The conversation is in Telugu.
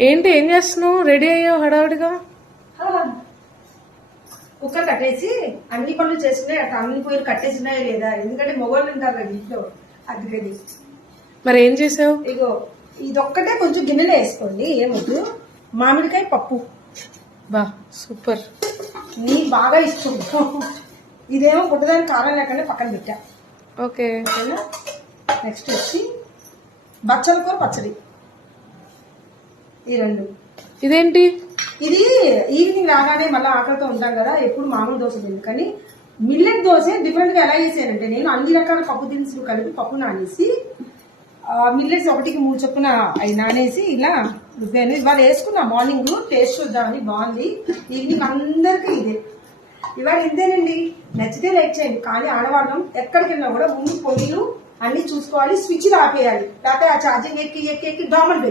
ఏంటి ఏం చేస్తున్నావు? రెడీ అయ్యావు హడావుడిగా? కుక్కర్ కట్టేసి అన్ని పనులు చేసుకునే అట్లా అన్ని పొయ్యిలు కట్టేసినాయా లేదా, ఎందుకంటే మొగోళ్ళు ఉంటారు కదా ఇంట్లో, అందుకని. మరి ఏం చేసావు? ఇగో ఇదొక్కటే కొంచెం గిన్నెలో వేసుకోండి, ఏమొద్దు. మామిడికాయ పప్పు బా సూపర్. నీ బాగా ఇష్టం. ఇదేమో పుట్టదాని కారం లేకుండా పక్కన పెట్టా. ఓకే. నెక్స్ట్ వచ్చి బచ్చల కూర పచ్చడి, ఈ రెండు. ఇదేంటి? ఇది ఈవినింగ్ రాగానే మళ్ళీ ఆకలితో ఉంటాం కదా, ఎప్పుడు మామూలు దోశ తింది, కానీ మిల్లెట్ దోశ డిఫరెంట్ గా ఎలా చేసానంటే, నేను అన్ని రకాల పప్పు దినుసులు కలిపి పప్పు నానేసి మిల్లెట్స్ 1కి 3 చొప్పున అవి నానేసి ఇలా రుబ్బాను. ఇవాళ వేసుకున్నా మార్నింగ్ టేస్ట్ చూద్దామని, బాగుంది. ఈవినింగ్ అందరికీ ఇదే. ఇవాళ ఇంతేనండి. నచ్చితే లైక్ చేయండి. కానీ ఆడవాళ్ళం ఎక్కడికి వెళ్ళినా కూడా ముందు పొయ్యిలు అన్ని చూసుకోవాలి, స్విచ్ ఆపేయాలి, లేకపోతే ఆ ఛార్జింగ్ ఎక్కి ఎక్కి ఎక్కి దోమలు